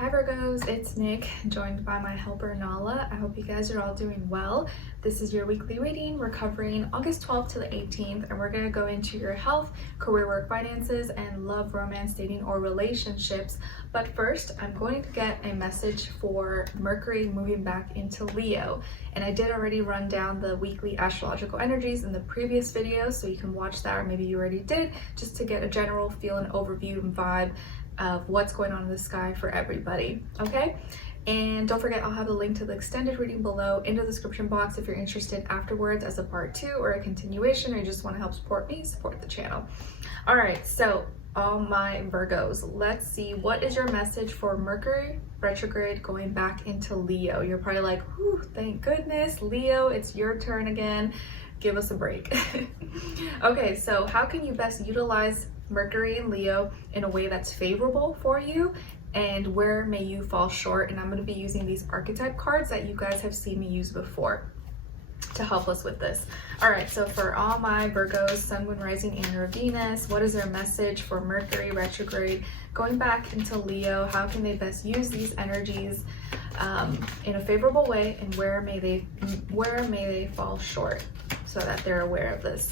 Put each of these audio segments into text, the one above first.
Hi Virgos, it's Nick, joined by my helper Nala. I hope you guys are all doing well. This is your weekly reading. We're covering August 12th to the 18th, and we're going to go into your health, career, work, finances, and love, romance, dating, or relationships. But first, I'm going to get a message for Mercury moving back into Leo. And I did already run down the weekly astrological energies in the previous video, so you can watch that, or maybe you already did, just to get a general feel and overview and vibe of what's going on in the sky for everybody, okay? And don't forget, I'll have a link to the extended reading below in the description box if you're interested afterwards as a part 2 or a continuation, or you just want to help support me, support the channel. All right, so all my Virgos, let's see, what is your message for Mercury retrograde going back into Leo? You're probably like, whew, thank goodness, Leo, it's your turn again. Give us a break. Okay, so how can you best utilize Mercury and Leo in a way that's favorable for you, and where may you fall short? And I'm going to be using these archetype cards that you guys have seen me use before to help us with this. All right, so for all my Virgos, Sun, Moon, Rising, and your Venus, what is their message for Mercury retrograde going back into Leo? How can they best use these energies in a favorable way, and where may they fall short, so that they're aware of this?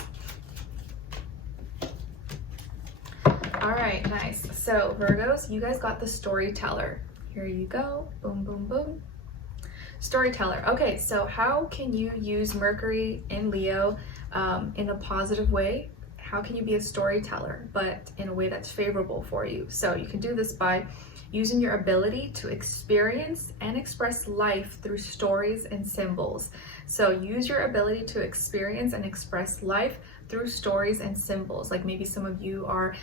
All right, nice. So Virgos, you guys got the storyteller. Here you go. Boom, boom, boom. Storyteller. Okay, so how can you use Mercury in Leo in a positive way? How can you be a storyteller, but in a way that's favorable for you? So you can do this by using your ability to experience and express life through stories and symbols. So use your ability to experience and express life through stories and symbols. Like maybe some of you are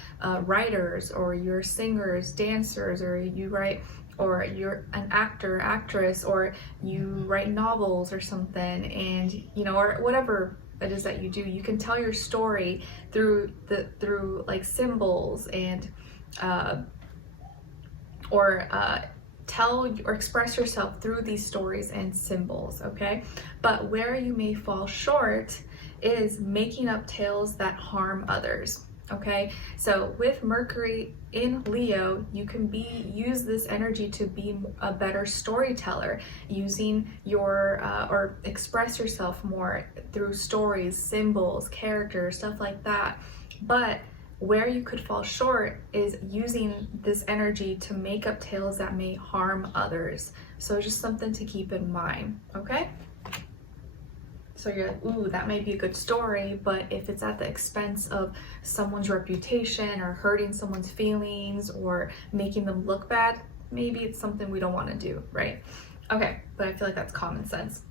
writers, or you're singers, dancers, or you write, or you're an actor, actress, or you write novels or something, and you know, or whatever it is that you do, you can tell your story through like symbols and tell or express yourself through these stories and symbols, okay? But where you may fall short is making up tales that harm others, okay? So with Mercury in Leo, you can use this energy to be a better storyteller, using your or express yourself more through stories, symbols, characters, stuff like that. But where you could fall short is using this energy to make up tales that may harm others. So just something to keep in mind, okay? So you're like, ooh, that may be a good story, but if it's at the expense of someone's reputation, or hurting someone's feelings, or making them look bad, maybe it's something we don't want to do, right? Okay, but I feel like that's common sense.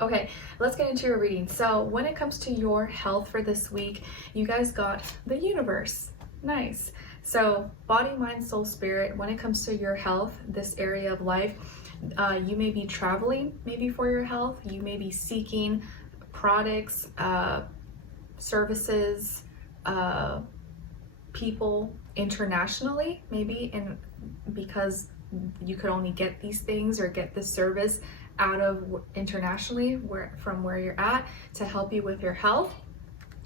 Okay, let's get into your reading. So when it comes to your health for this week, you guys got the universe. Nice. So body, mind, soul, spirit, when it comes to your health, this area of life, you may be traveling maybe for your health. You may be seeking products, services, people internationally, maybe, and because you could only get these things or get this service out of internationally, from where you're at, to help you with your health,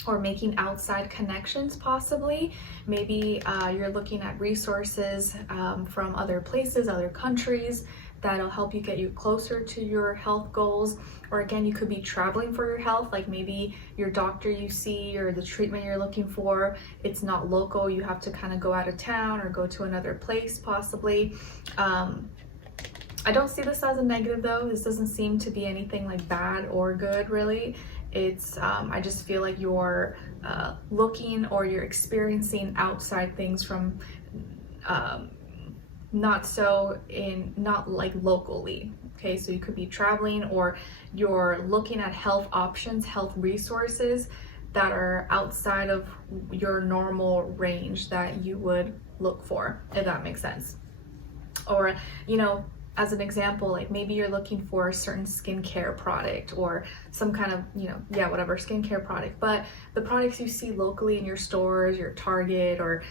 or making outside connections possibly. Maybe you're looking at resources from other places, other countries, that'll help you get you closer to your health goals. Or again, you could be traveling for your health, like maybe your doctor you see, or the treatment you're looking for, it's not local, you have to kind of go out of town or go to another place possibly. I don't see this as a negative though. This doesn't seem to be anything like bad or good really. It's I just feel like you're looking, or you're experiencing outside things from not like locally, okay? So you could be traveling, or you're looking at health options, health resources that are outside of your normal range that you would look for, if that makes sense. Or, you know, as an example, like maybe you're looking for a certain skincare product, or some kind of, you know, yeah, whatever, skincare product, but the products you see locally in your stores, your Target, or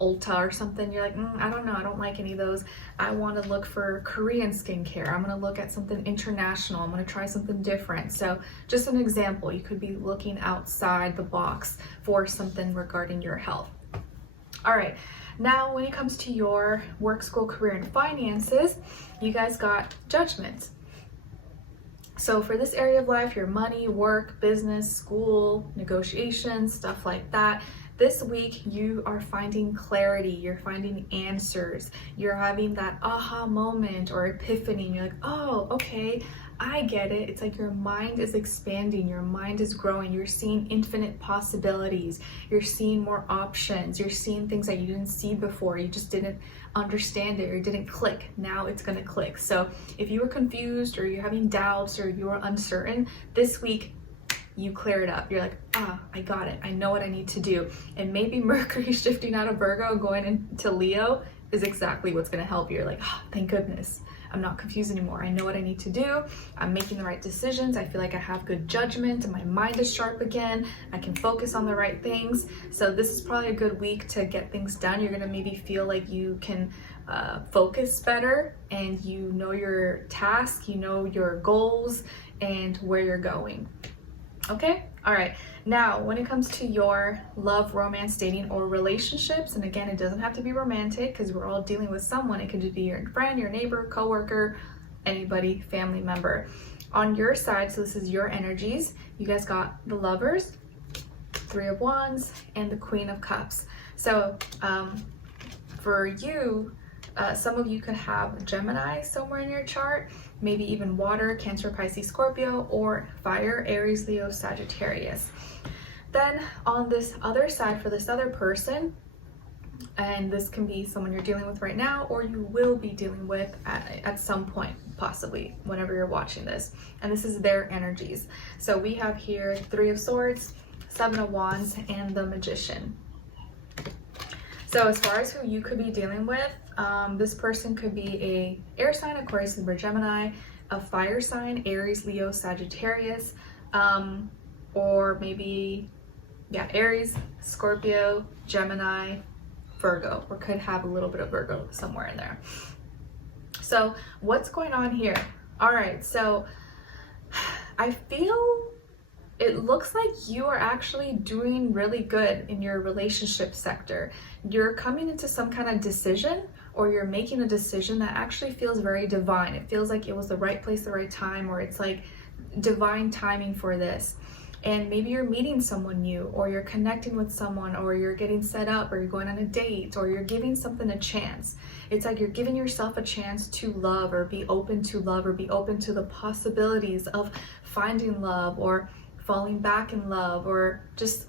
Ulta or something, you're like, I don't know, I don't like any of those. I want to look for Korean skincare. I'm going to look at something international. I'm going to try something different. So just an example, you could be looking outside the box for something regarding your health. All right, Now, when it comes to your work, school, career, and finances, you guys got Judgment. So for this area of life, your money, work, business, school, negotiations, stuff like that, this week you are finding clarity, you're finding answers, you're having that aha moment or epiphany, and you're like, oh, okay, I get it. It's like your mind is expanding, your mind is growing, you're seeing infinite possibilities, you're seeing more options, you're seeing things that you didn't see before, you just didn't understand it or didn't click. Now it's gonna click. So if you were confused or you're having doubts or you are uncertain, this week you clear it up. You're like, I got it. I know what I need to do. And maybe Mercury shifting out of Virgo going into Leo is exactly what's gonna help you. You're like, thank goodness. I'm not confused anymore. I know what I need to do. I'm making the right decisions. I feel like I have good judgment and my mind is sharp again. I can focus on the right things. So this is probably a good week to get things done. You're gonna maybe feel like you can focus better and you know your task, you know your goals and where you're going. Okay? All right. Now, when it comes to your love, romance, dating, or relationships, and again, it doesn't have to be romantic because we're all dealing with someone. It could just be your friend, your neighbor, coworker, anybody, family member. On your side, so this is your energies, you guys got the Lovers, Three of Wands, and the Queen of Cups. So for you, some of you could have Gemini somewhere in your chart, maybe even water, Cancer, Pisces, Scorpio, or fire, Aries, Leo, Sagittarius. Then on this other side for this other person, and this can be someone you're dealing with right now or you will be dealing with at some point, possibly whenever you're watching this, and this is their energies. So we have here Three of Swords, Seven of Wands, and the Magician. So as far as who you could be dealing with, this person could be a air sign, Aquarius, Libra, Gemini, a fire sign, Aries, Leo, Sagittarius, or maybe, Aries, Scorpio, Gemini, Virgo, or could have a little bit of Virgo somewhere in there. So what's going on here? All right, so I feel it looks like you are actually doing really good in your relationship sector. You're coming into some kind of decision, or you're making a decision that actually feels very divine. It feels like it was the right place, the right time, or it's like divine timing for this. And maybe you're meeting someone new, or you're connecting with someone, or you're getting set up, or you're going on a date, or you're giving something a chance. It's like you're giving yourself a chance to love, or be open to love, or be open to the possibilities of finding love, or falling back in love, or just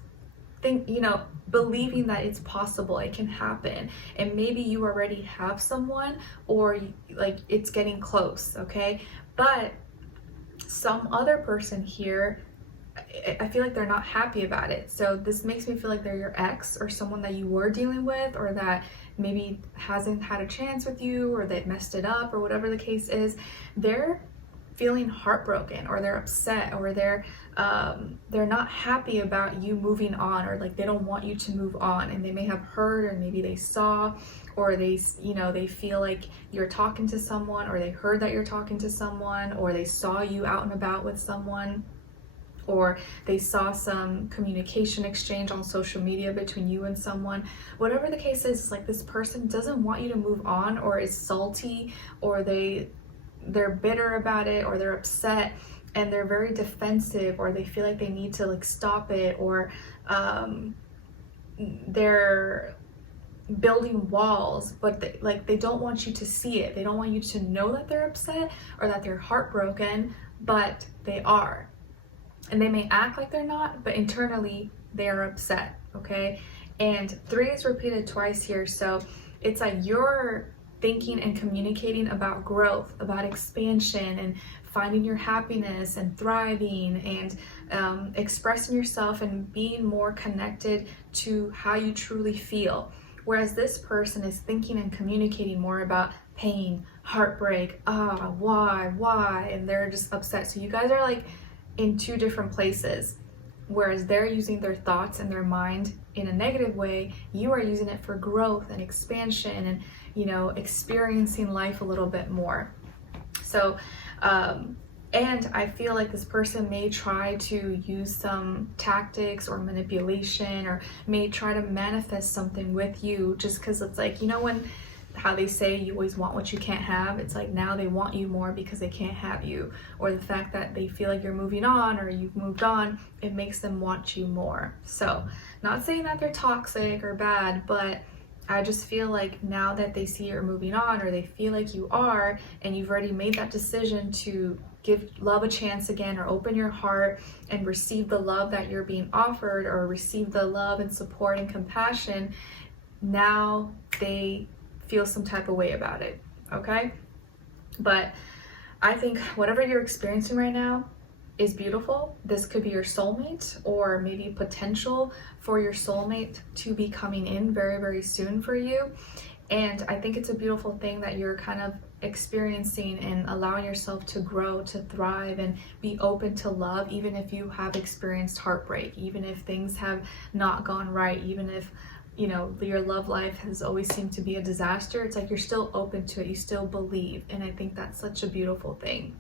believing that it's possible, it can happen. And maybe you already have someone, or like it's getting close, okay? But some other person here, I feel like they're not happy about it. So this makes me feel like they're your ex, or someone that you were dealing with, or that maybe hasn't had a chance with you, or they messed it up, or whatever the case is. They're feeling heartbroken, or they're upset, or they're not happy about you moving on, or like they don't want you to move on. And they may have heard, or maybe they saw, or they feel like you're talking to someone, or they heard that you're talking to someone, or they saw you out and about with someone, or they saw some communication exchange on social media between you and someone. Whatever the case is, it's like this person doesn't want you to move on, or is salty, or they're bitter about it, or they're upset and they're very defensive, or they feel like they need to like stop it, or they're building walls, but they don't want you to see it. They don't want you to know that they're upset or that they're heartbroken, but they are. And they may act like they're not, but internally they are upset, okay? And 3 is repeated twice here, so it's like you're thinking and communicating about growth, about expansion, and finding your happiness and thriving, and expressing yourself and being more connected to how you truly feel. Whereas this person is thinking and communicating more about pain, heartbreak, why, and they're just upset. So you guys are like in 2 different places. Whereas they're using their thoughts and their mind in a negative way, you are using it for growth and expansion and, experiencing life a little bit more. So And I feel like this person may try to use some tactics or manipulation, or may try to manifest something with you, just because it's like, you know, when how they say you always want what you can't have, it's like now they want you more because they can't have you, or the fact that they feel like you're moving on or you've moved on, it makes them want you more. So not saying that they're toxic or bad, but I just feel like now that they see you're moving on, or they feel like you are, and you've already made that decision to give love a chance again, or open your heart and receive the love that you're being offered, or receive the love and support and compassion, now they feel some type of way about it, okay? But I think whatever you're experiencing right now is beautiful. This could be your soulmate, or maybe potential for your soulmate to be coming in very, very soon for you. And I think it's a beautiful thing that you're kind of experiencing and allowing yourself to grow, to thrive, and be open to love, even if you have experienced heartbreak, even if things have not gone right, even if, you know, your love life has always seemed to be a disaster. It's like you're still open to it, you still believe, and I think that's such a beautiful thing.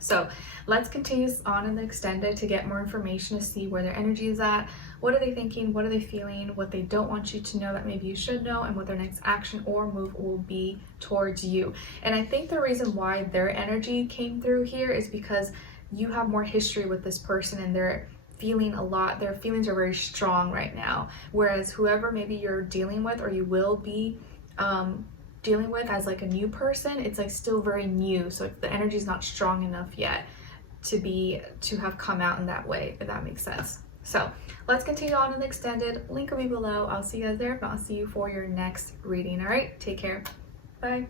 So let's continue on in the extended to get more information, to see where their energy is at, what are they thinking, what are they feeling, what they don't want you to know that maybe you should know, and what their next action or move will be towards you. And I think the reason why their energy came through here is because you have more history with this person, and they're feeling a lot, their feelings are very strong right now, whereas whoever maybe you're dealing with, or you will be dealing with as like a new person, it's like still very new, so the energy is not strong enough yet to have come out in that way, if that makes sense. So let's continue on in the extended. Link will be below. I'll see you guys there, but I'll see you for your next reading. All right, take care. Bye.